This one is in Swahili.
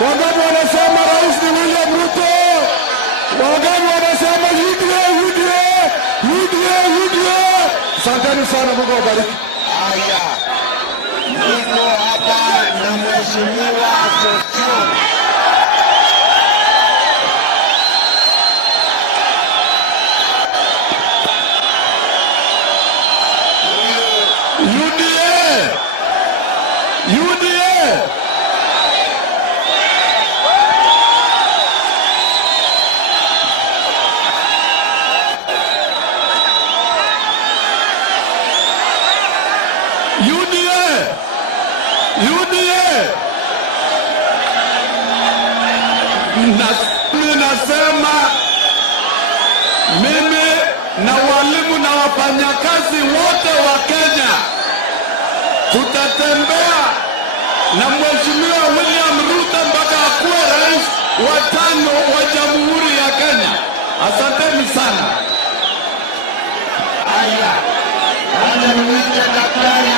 Wangapi wanasema rais ni William Ruto? Wangapi wanasema UDA? Asanteni sana, Mungu awabariki. Haya, niko hapa na mheshimiwa Sossion. UDA. Nasema mimi na walimu na wafanyakazi wote wa Kenya tutatembea na mheshimiwa William Ruto mpaka akuwe rais wa 5 wa Jamhuri ya Kenya. Asanteni sana. Haya, hata niwite daktari